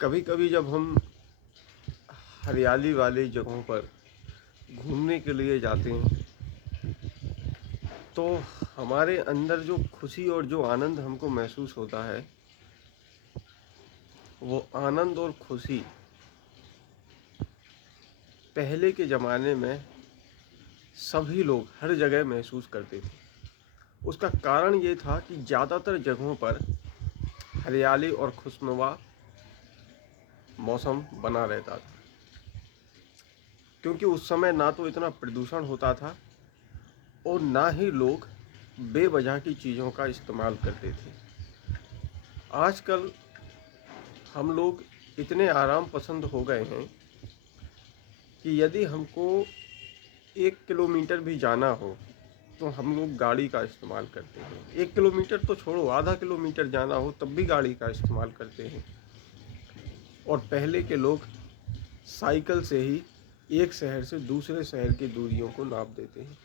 कभी कभी जब हम हरियाली वाली जगहों पर घूमने के लिए जाते हैं तो हमारे अंदर जो खुशी और जो आनंद हमको महसूस होता है, वो आनंद और खुशी पहले के ज़माने में सभी लोग हर जगह महसूस करते थे। उसका कारण ये था कि ज़्यादातर जगहों पर हरियाली और खुशनुमा मौसम बना रहता था, क्योंकि उस समय ना तो इतना प्रदूषण होता था और ना ही लोग बेवजह की चीज़ों का इस्तेमाल करते थे। आजकल हम लोग इतने आराम पसंद हो गए हैं कि यदि हमको 1 किलोमीटर भी जाना हो तो हम लोग गाड़ी का इस्तेमाल करते हैं। 1 किलोमीटर तो छोड़ो, आधा किलोमीटर जाना हो तब भी गाड़ी का इस्तेमाल करते हैं। और पहले के लोग साइकिल से ही एक शहर से दूसरे शहर की दूरियों को नाप देते हैं।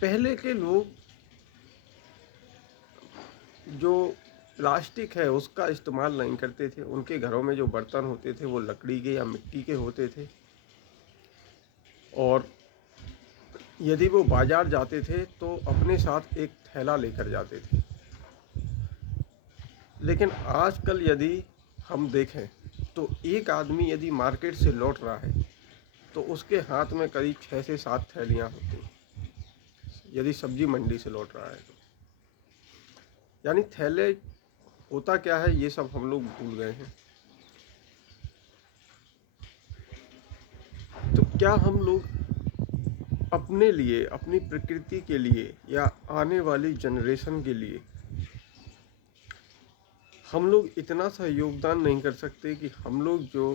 पहले के लोग जो प्लास्टिक है उसका इस्तेमाल नहीं करते थे। उनके घरों में जो बर्तन होते थे वो लकड़ी के या मिट्टी के होते थे, और यदि वो बाजार जाते थे तो अपने साथ एक थैला लेकर जाते थे। लेकिन आजकल यदि हम देखें तो एक आदमी यदि मार्केट से लौट रहा है तो उसके हाथ में करीब 6 से 7 थैलियाँ होती हैं, यदि सब्जी मंडी से लौट रहा है तो। यानी थैले होता क्या है ये सब हम लोग भूल गए हैं। तो क्या हम लोग अपने लिए, अपनी प्रकृति के लिए या आने वाली जनरेशन के लिए हम लोग इतना सा योगदान नहीं कर सकते कि हम लोग जो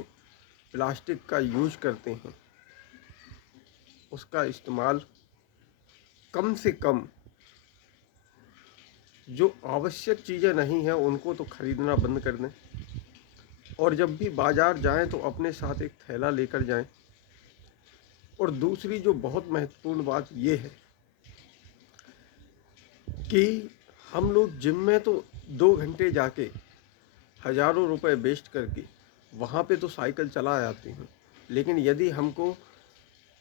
प्लास्टिक का यूज करते हैं उसका इस्तेमाल कम से कम, जो आवश्यक चीज़ें नहीं हैं उनको तो ख़रीदना बंद कर दें, और जब भी बाज़ार जाएं तो अपने साथ एक थैला लेकर जाएं। और दूसरी जो बहुत महत्वपूर्ण बात ये है कि हम लोग जिम में तो 2 घंटे जाके हज़ारों रुपए वेस्ट करके वहाँ पे तो साइकिल चला आते हैं, लेकिन यदि हमको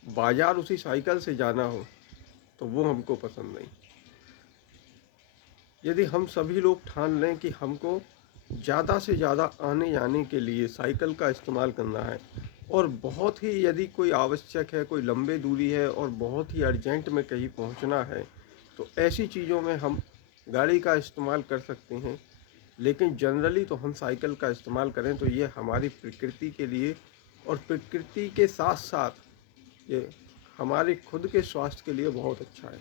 बाज़ार उसी साइकिल से जाना हो तो वो हमको पसंद नहीं। यदि हम सभी लोग ठान लें कि हमको ज़्यादा से ज़्यादा आने जाने के लिए साइकिल का इस्तेमाल करना है, और बहुत ही यदि कोई आवश्यक है, कोई लंबे दूरी है और बहुत ही अर्जेंट में कहीं पहुंचना है, तो ऐसी चीज़ों में हम गाड़ी का इस्तेमाल कर सकते हैं। लेकिन जनरली तो हम साइकिल का इस्तेमाल करें तो ये हमारी प्रकृति के लिए, और प्रकृति के साथ साथ ये हमारे खुद के स्वास्थ्य के लिए बहुत अच्छा है।